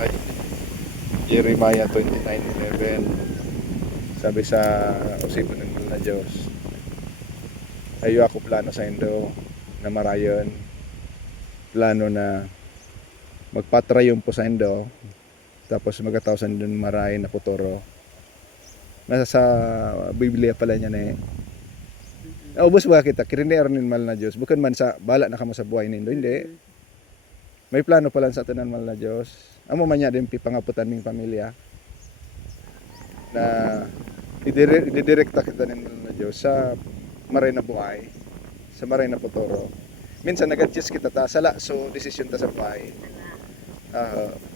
Ay, Jeremiah 29:11. Sabi sa usipan ng mahal na Diyos, ayo ako plano sa Indo na marayon, plano na magpatrayon po sa Indo, tapos magataw sa Indo marayon na puturo. Nasa sa Biblia pala niya na eh. Ubos ba kita, kirinier nin mahal na Diyos, bukan man sa bala na kamo sa buhay nindo, hindi. May plano pala sa tanan mahal na Diyos. Amo man niya din pipangaputan ning pamilya na ididirekta kita ning mahal na Diyos sa maray na buhay, sa maray na puturo. Minsan nag-adjust kita ta sala, so desisyon ta sa buhay.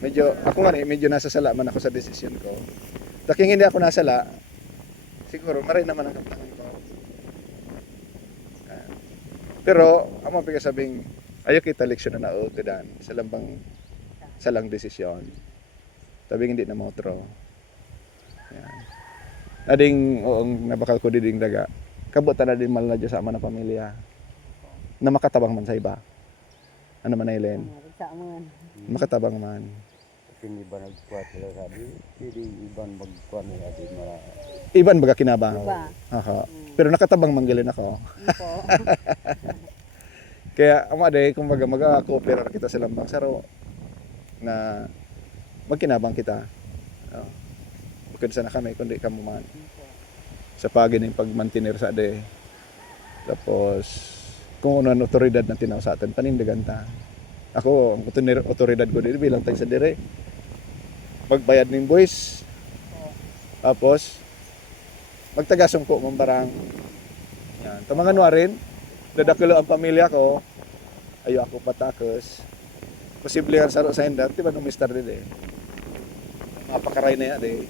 Medyo ako nga medyo nasa sala man ako sa desisyon ko. Taking hindi ako nasala, siguro maray naman ang kaplanan ko. Pero amo pa sabing ayo kita leksyon na nautudan sa lambang salang desisyon. Tabing hindi na motro. Yan. Ading oong nabakal ko diding daga. Kabutan na din mahal na Diyos sa ama na pamilya. Na makatabang man sa iba. Ano man Aileen? Makatabang man. Kini ba nagkuat sila sabi, hindi iban magkuat nila di mara. Iban baga kinabang. Iba. Aha. Pero nakatabang manggalin ako. Opo. Kaya ama day kumbaga mag-cooperate kita sa lambang saro na magkinabang kita. Bukod sana kami kundi kamo man. Sa pagining pagmantener sa de. Tapos kung ano ang otoridad na tinaw sa atin panindigan ta. Ako ang otoridad ko dito bilang tag sa dire. Magbayad ning buwis. Tapos magtagasong ko mambarang. Yan. Tamangan wa rin. Dadakilo ang pamilya ko. Ayo ako patakos. Posible nga saro sa hindat, di ba nung mister din eh. Mapakaray na yan eh.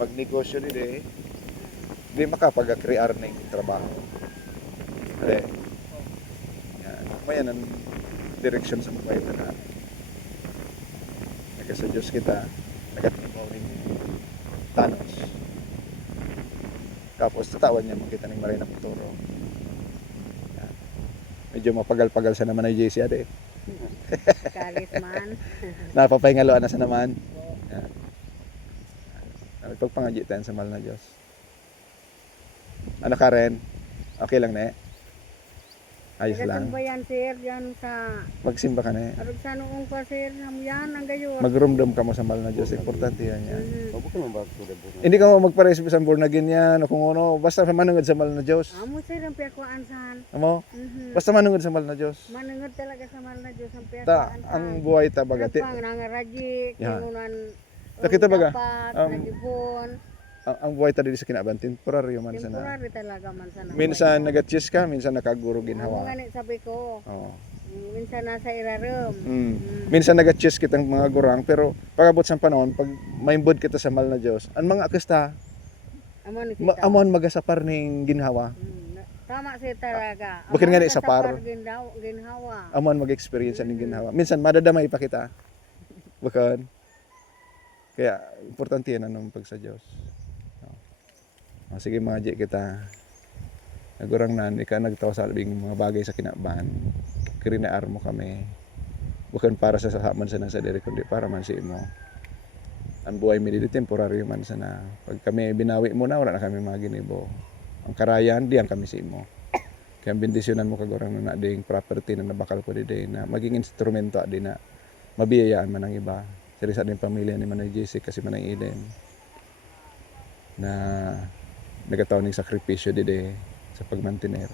Magnegosyo din eh. Di makapag-crear ng trabaho. Ade. Yan. Mayan ang direksyon sa mga ito na. Nagkasa Diyos kita. Nagkatinipaw ng Thanos. Tapos tatawan niya makita ng maray na puturo. Yan. Medyo mapagal-pagal sa naman ay JC ade. Kalis man. Napapahingaloan na sa naman. Yan. Pagpangajitan sa mahal na Diyos. Ano Karen? Okay lang na eh? Ayos lang. Ba yan sir yan sa Magsimba ka na eh. arog sa noong pa sir yan ang gayon. Magrumdum ka mo sa mahal na Diyos. Importante yan yan. Pabuk naman ba ko debo. Hindi ka mo magpares sa born again yan o kung ano. Basta manungod sa mahal na Diyos. Amo sir ang piyakuan san. Amo? Basta manungod sa mahal na Diyos. Manungod talaga sa mahal na Diyos ang Ta, piyakuan. ang buhay ta baga. Pang nangaraji, Yan. kinunan. Nakita baga, Nagibon. Ang buhay ta dito sa kinaban. Temporaryo man sana. Temporary talaga man sana. Minsan nagatchis ka, minsan nakaguro Amo ginhawa. nga ni sabi ko. Oo. Minsan nasa irarum. Minsan nagatchis kitang mga gurang pero pagabot sa panahon pag maimbod kita sa mahal na Diyos, ang mga akista Amo ni kita. amon magasapar ning ginhawa. Tama sir talaga. Bakit nga ni Amo sapar? Ginhawa. Amon mag-experience ning ginhawa. Minsan madadamay pa kita. Bukan. Kaya importante yan ang pag sa Diyos. Sige mga Diyos kita. Nagurang nan, ika nagtawa sa labing mga bagay sa kinaban. Kirinaar mo kami. Bukan para sa sahaman sa nasa diri, kundi para man si imo. Ang buhay mi dito temporary man sana. Pag kami binawi mo na, wala na kami maginibo. Ang karayan, diyan kami si imo. Kaya bendisyonan mo kagurang na ding property na nabakal ko di na maging instrumento di na mabiyayaan man ang iba. Serisa din pamilya ni Manay JC kasi Manay Eden. Na nagataon ng sakripisyo di sa pagmantener.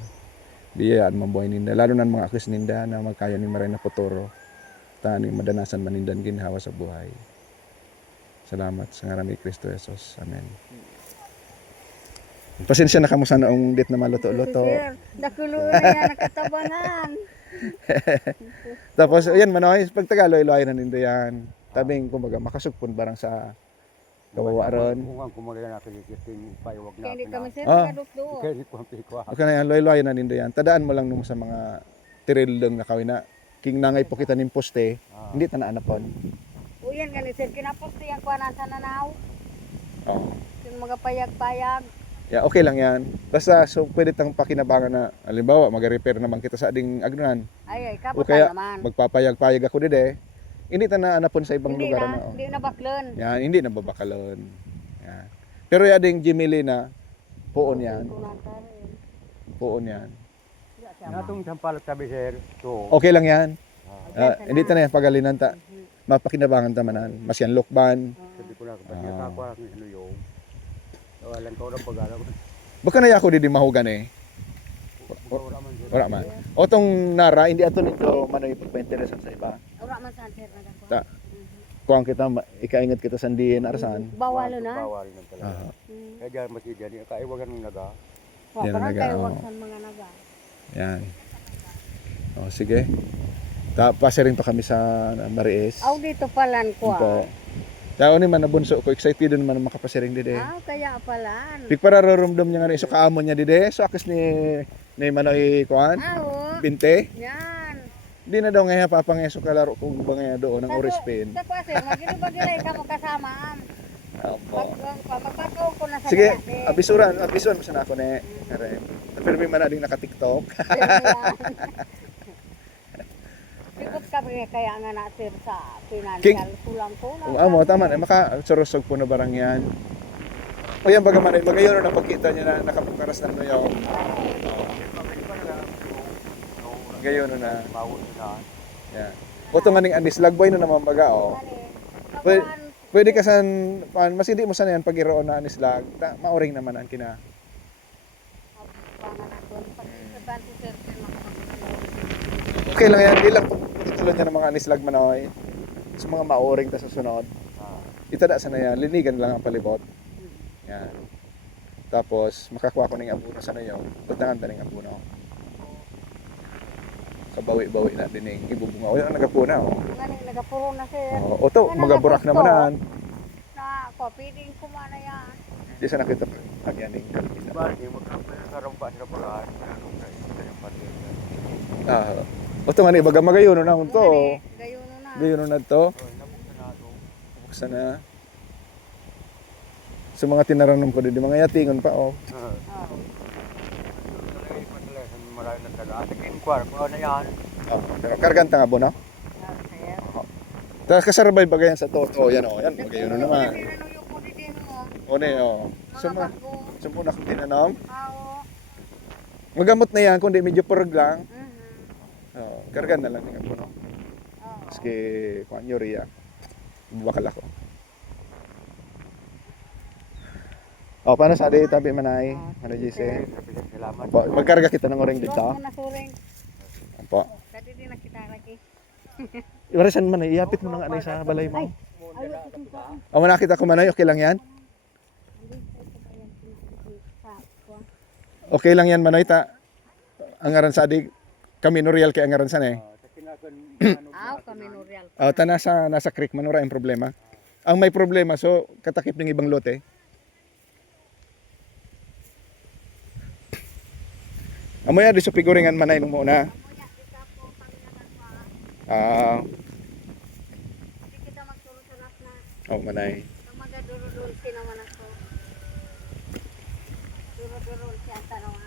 Biyayaan mabuhay ninda. Lalo na mga akis ninda na magkaya ni maray na puturo. Tani madanasan manindan ginhawa sa buhay. Salamat sa ngalan ni Kristo Jesus. Amen. Pasensya na kamo sa noong dit na maluto-luto. Sir, dakulo na yan nakatabangan. Tapos ayan manoy pag Tagaloy-loy na nindo yan. Tabing kumbaga makasugpon barang sa kawawa ron. Kung kumagaya na kikiting payawag na. Kaya hindi kami sir Ah. nakadukdo. Kaya di ko ang pikwa. Okay na yan, loy-loy na nindo yan. Tadaan mo lang nung sa mga tirildong na kawin na king nangay po kita ning poste, hindi ta naanapon. Uyan gani sir kinapos tiyang kuanan sa nanaw. Oo. Yung mga payag-payag. Yeah, okay lang yan. Basta so pwede tang pakinabangan na halimbawa mag-repair naman kita sa ading agnunan. Ay O kaya kabutan naman. magpapayag-payag ako dide. Hindi ta na anapon sa ibang Hindi lugar na, na. hindi na baklon. Yan, hindi na babakalon. Yan. Pero ya ding Jimily na puon yan. Puon yan. Natong sampalot sabi sir, to. Okay lang yan. Ah, Hindi ta na yan pagalinan ta. Mapakinabangan ta manan. Mas yan lokban. sabi ko na kapag nakakuha ng iluyong. Walang ko na pag-alam ko. Baka na ako di mahugan eh. Wala man sir. Wala man. O tong nara, hindi ato nito manoy pagpa-interesan sa iba. Ura man sa sir na dako. Ta. Kuang kita, ikaingat kita sa diin, arasan. Bawalo na. Bawal na talaga. Ah, Kaya dyan mas dyan, kaiwagan ng naga. Wa Yan ang parang naga, kayo oo. wag sa mga naga. yan. O, sige. Pasiring pa kami sa Mariis. Aw dito palan ko. Po. Tao ni man nabunso ko, excited na man makapasiring dide. Kaya palan. Pig para rarumdam niya nga rin, so kaamon niya dide. So akis ni Manoy Kuan, Oo. Binte. Yan. Di na daw ngayon papangeso kalaro kung ba ngayon doon ng Oris Pin. Sa ko sir, magino-bagilay ka mo kasama am. Opo. Magpapakaw ko na sa Sige, dati. abisuran mo sana ako ni Karen. Pero may man ading naka-TikTok. Sikot kami kaya nga na sir sa King. financial kulang-kulang. Amo tama na maka-surusog po na barang yan. O yan baga man, magayon na pagkita niya na nakapukaras ng noyo. Gayon na. Bawal na. Yan. O to nga ning anis lagboy na naman baga o. Pwede ka san mas hindi mo sana yan pag iroon na anis lag. Mauring naman ang kina. Okay lang yan, di lang tutulong niya ng mga anis lag manoy. Sa mga mauring ta sa sunod. Itada sana yan, linigan lang ang palibot. Yan. Tapos makakuha ko ning abuno sana yung tutangan ta ning abuno. Kabawi-bawi na dining ibubunga. O yung nagapuna o. Nagapuro na sir. O to, magaburak naman Na pwedeng kumana yan. Di sa nakita pa agyaning kalpisa. Bali, magkakaramba sa paraan. Anong kayong pati. O to nga ni baga magayon na to. Gayuno na. Gayon na to. Nabuksan na ito. Buksan na. Sa mga tinaranom ko din, mga yatingon pa oh. Marami ng taga. Tingin ko, ano na yan? Oh, pero karganta nga no? Sir. Tapos kasarabay bagayan sa toto, yan oh, yan magayon na naman. Pinanuyok ko din mo. O ne oh. Mga bago. Sumuna kong tinanom. Oo. Magamot na yan, kundi medyo purag lang. Mhm. Oh, kargan na lang nga po no. Oo. Maski kuan urea. Bakal ako. Oh, paano sa di tabi manay? Ano Jise? Salamat. Po, magkarga kita ng oring dito. Huwag mo na suring. Po. Dati din nakita lagi. Iwarisan man iapit mo na nga anay sa balay mo. Ayun, ito sa Amo nakita ko manay, okay lang yan? Okay lang yan manay ta. Angaran sa adik kami Noriel kay angaran sa eh. kami Norial. Ta nasa creek manura ang problema. Ang may problema so katakip ng ibang lote. Amoya di sa piguringan manay nung muna. Hindi kita magsurusurat na. Oh manay. Magadurudul si naman ako. Durudurul si ang tanawan.